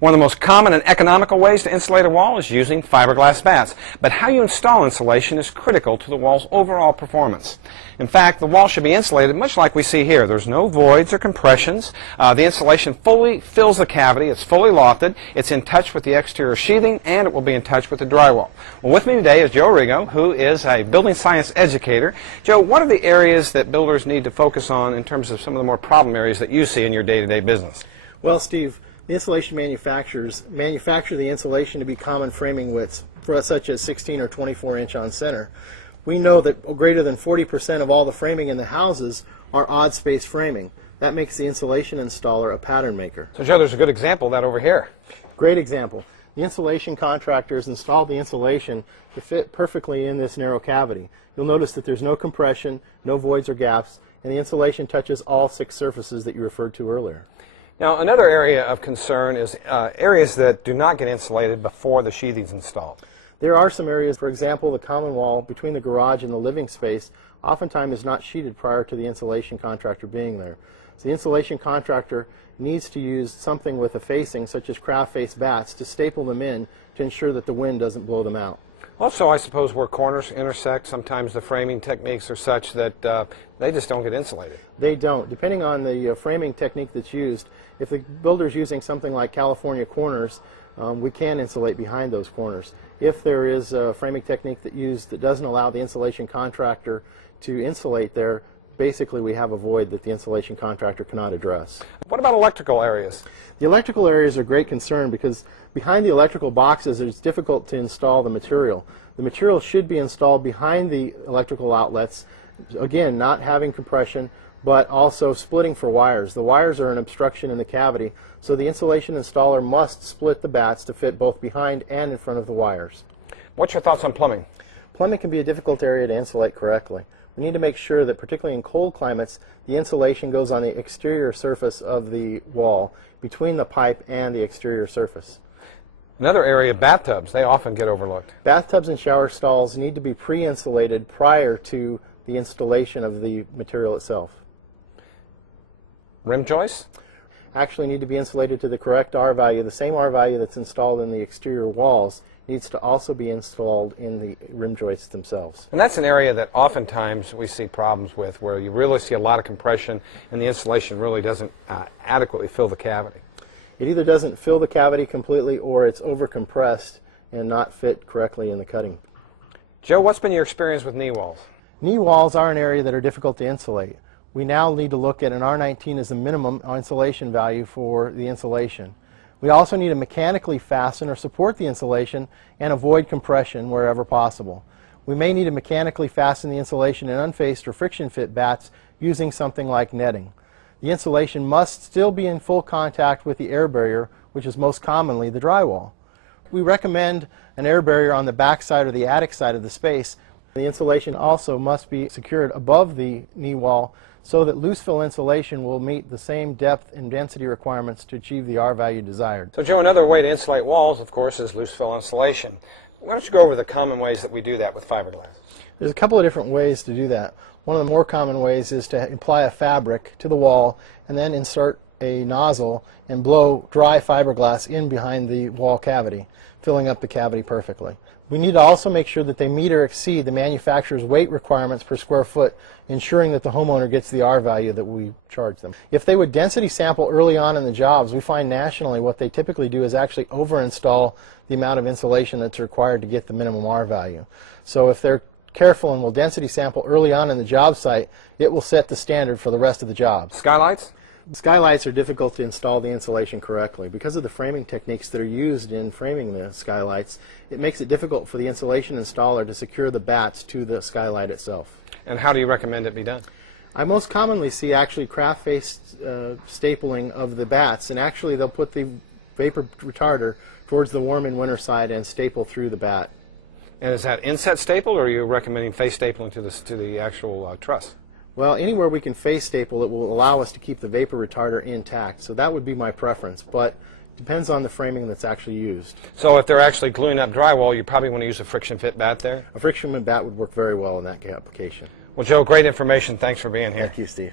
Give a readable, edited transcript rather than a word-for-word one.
One of the most common and economical ways to insulate a wall is using fiberglass bats. But how you install insulation is critical to the wall's overall performance. In fact, the wall should be insulated much like we see here. There's no voids or compressions. The insulation fully fills the cavity. It's fully lofted. It's in touch with the exterior sheathing, and it will be in touch with the drywall. Well, with me today is Joe Rigo, who is a building science educator. Joe, what are the areas that builders need to focus on in terms of some of the more problem areas that you see in your day-to-day business? Well, Steve, the insulation manufacturers manufacture the insulation to be common framing widths, such as 16 or 24-inch on center. We know that greater than 40% of all the framing in the houses are odd space framing. That makes the insulation installer a pattern maker. So, Joe, there's a good example of that over here. Great example. The insulation contractors installed the insulation to fit perfectly in this narrow cavity. You'll notice that there's no compression, no voids or gaps, and the insulation touches all 6 surfaces that you referred to earlier. Now, another area of concern is areas that do not get insulated before the sheathing is installed. There are some areas, for example, the common wall between the garage and the living space oftentimes is not sheeted prior to the insulation contractor being there. So the insulation contractor needs to use something with a facing, such as craft face bats, to staple them in to ensure that the wind doesn't blow them out. Also, I suppose where corners intersect, sometimes the framing techniques are such that they just don't get insulated. They don't. Depending on the framing technique that's used, if the builder's using something like California corners, we can insulate behind those corners. If there is a framing technique that doesn't allow the insulation contractor to insulate there, basically we have a void that the insulation contractor cannot address. What about electrical areas? The electrical areas are a great concern because behind the electrical boxes it's difficult to install the material. The material should be installed behind the electrical outlets, again not having compression, but also splitting for wires. The wires are an obstruction in the cavity, so the insulation installer must split the bats to fit both behind and in front of the wires. What's your thoughts on plumbing? Plumbing can be a difficult area to insulate correctly. We need to make sure that, particularly in cold climates, the insulation goes on the exterior surface of the wall, between the pipe and the exterior surface. Another area, bathtubs. They often get overlooked. Bathtubs and shower stalls need to be pre-insulated prior to the installation of the material itself. Rim joists? Actually need to be insulated to the correct R value. The same R value that's installed in the exterior walls needs to also be installed in the rim joists themselves. And that's an area that oftentimes we see problems with, where you really see a lot of compression and the insulation really doesn't adequately fill the cavity. It either doesn't fill the cavity completely or it's over-compressed and not fit correctly in the cutting. Joe, what's been your experience with knee walls? Knee walls are an area that are difficult to insulate. We now need to look at an R19 as the minimum insulation value for the insulation. We also need to mechanically fasten or support the insulation and avoid compression wherever possible. We may need to mechanically fasten the insulation in unfaced or friction fit bats using something like netting. The insulation must still be in full contact with the air barrier, which is most commonly the drywall. We recommend an air barrier on the back side or the attic side of the space. The insulation also must be secured above the knee wall so that loose fill insulation will meet the same depth and density requirements to achieve the R value desired. So, Joe, another way to insulate walls, of course, is loose fill insulation. Why don't you go over the common ways that we do that with fiberglass? There's a couple of different ways to do that. One of the more common ways is to apply a fabric to the wall and then insert a nozzle and blow dry fiberglass in behind the wall cavity, filling up the cavity perfectly. We need to also make sure that they meet or exceed the manufacturer's weight requirements per square foot, ensuring that the homeowner gets the R value that we charge them. If they would density sample early on in the jobs, we find nationally what they typically do is actually over-install the amount of insulation that's required to get the minimum R value. So if they're careful and will density sample early on in the job site, it will set the standard for the rest of the job. Skylights? Skylights are difficult to install the insulation correctly. Because of the framing techniques that are used in framing the skylights, it makes it difficult for the insulation installer to secure the bats to the skylight itself. And how do you recommend it be done? I most commonly see actually craft face stapling of the bats, and actually they'll put the vapor retarder towards the warm in winter side and staple through the bat. And is that inset staple, or are you recommending face stapling to the actual truss? Well, anywhere we can face staple, it will allow us to keep the vapor retarder intact. So that would be my preference, but it depends on the framing that's actually used. So if they're actually gluing up drywall, you probably want to use a friction fit bat there? A friction fit bat would work very well in that application. Well, Joe, great information. Thanks for being here. Thank you, Steve.